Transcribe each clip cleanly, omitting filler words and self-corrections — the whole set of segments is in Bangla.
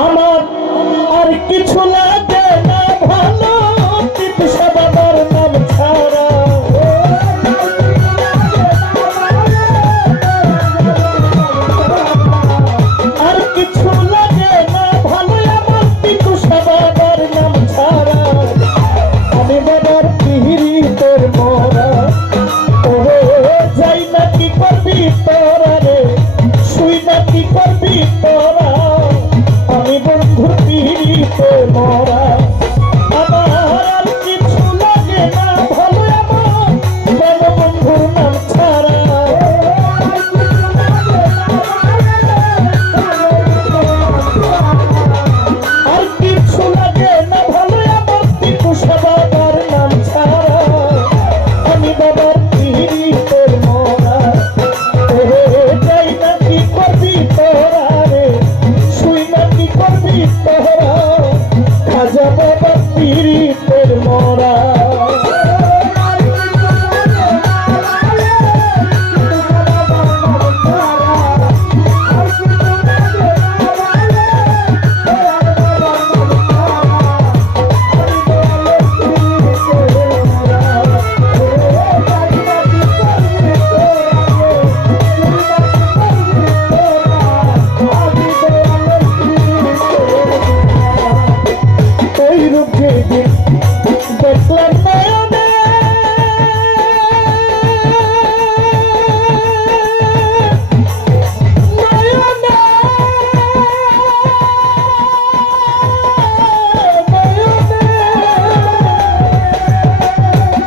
আমার আর কিছু লাগে না ভালো পিতা বাবার নাম ছাড়া আর কিছু লাগে না ভালো আমার পিতা বাবার নাম ছাড়া আমি বাবার পিহিতের মরা ওরে যাই না কি করবি তোরা রে শুই না কি করবি তোরা আমি বন্ধুর পিড়িতে মরা আমার আর কিছু লাগে না ভালো আমার কেন বন্ধুর নাম ছাড়া আর কিছু লাগে না ভালো আমার পিতা বাবার নাম ছাড়া আমি বাবার পিড়িতে মরা ওরে যাই না কি করবি তোরা রে শুই না কি করবি তোরা খাজা বাবা পীরিতের মরা দেখলাম নয়নে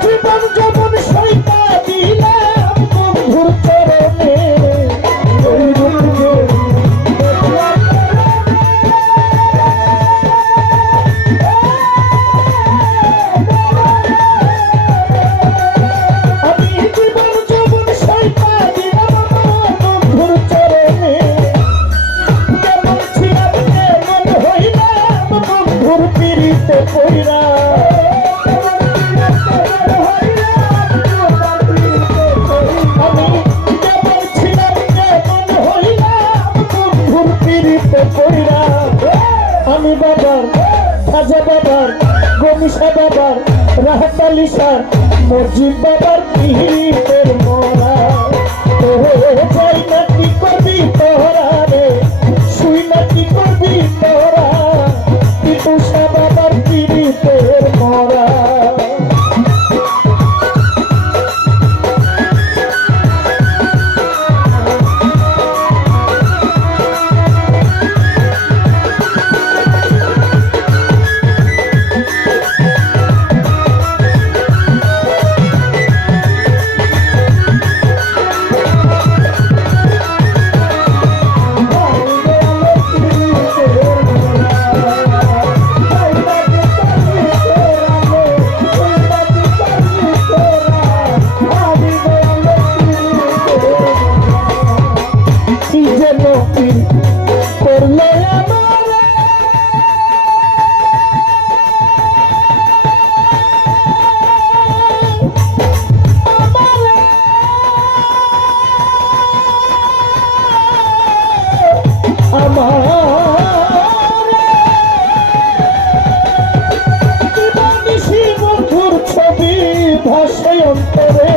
জীবন যখন সইতা দিলাম বন্ধুর চরণে ওই রূপে আমি বাবার খাজা বাবার গমিশা বাবার রাহাত আলী শাহ মসজিদ বাবার পীরের মরা তোরে যাই না কি করবি তোরা রে শুই না কি করবি তোরা পিতা বাবার পীরের মরা করলে বন্ধুর ছবি ভাষায় অন্তরে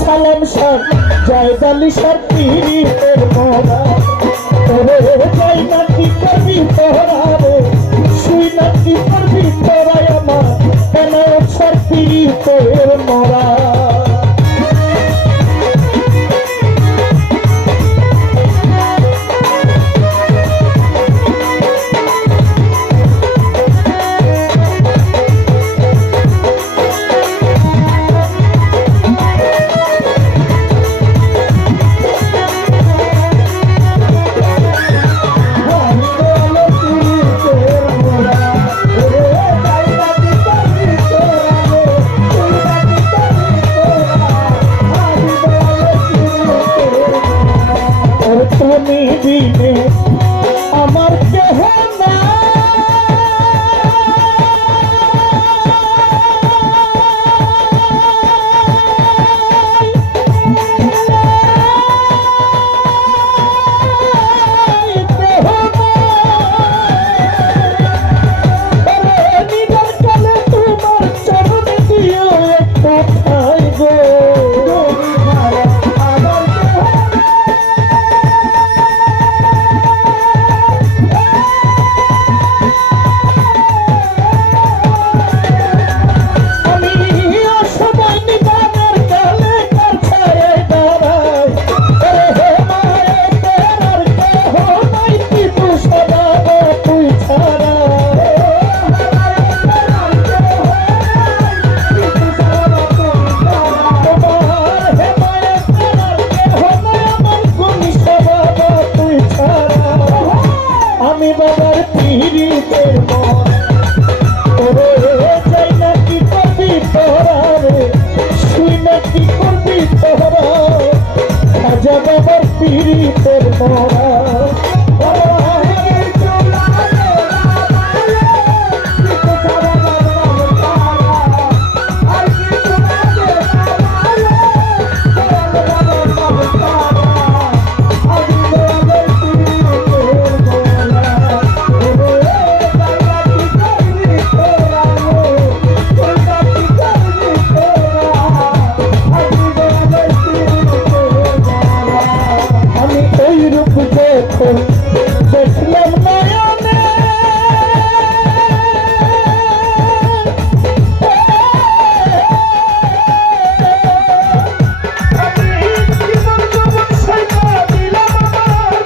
সালাম সার জায়দালি সার পীরের মরা তোরে যাই না কি করবি তোরা রে শুই না কি করবি তোরা আমার কেন সার পীরের মরা যখন দেখলাম নয়নে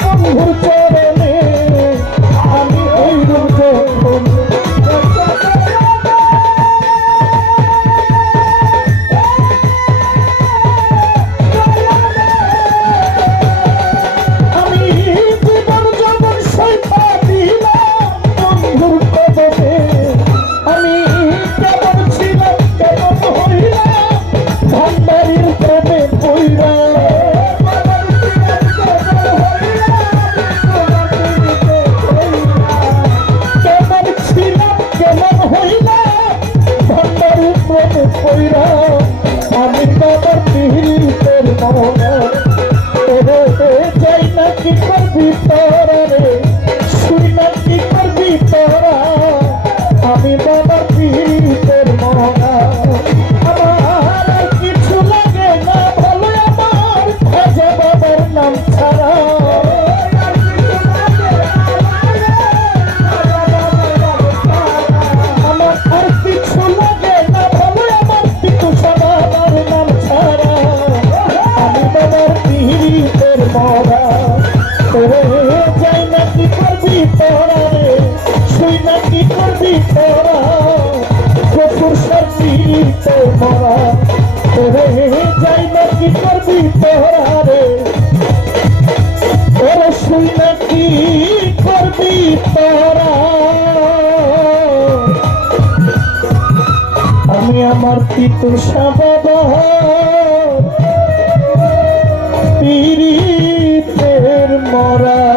বন্ধুর চরণে আমি ওই রূপ যখন আমি বাবার পীড়িতের মরা যাই না কি করবি তোরা রে শুই না কি করবি তোরা আমি বাবার পীড়িতের মরা আমার আর কিছু লাগে না ভালো আমার ভাজা বাবার নাম ছাড়া আমার আর কিছু লাগে না ভালো আমার পিতু বাবার নাম ছাড়া আমি বাবার পীড়িতের মরা যাই না কি করবি তোরা রে শুই না কি করবি তোরা প্রচুর পীড়িতের মরা যাই না কি করবি তোরা রে ওরা শুই না কি করবি তোরা আমি আমার পিতু বাবার পীড়িতের মরা।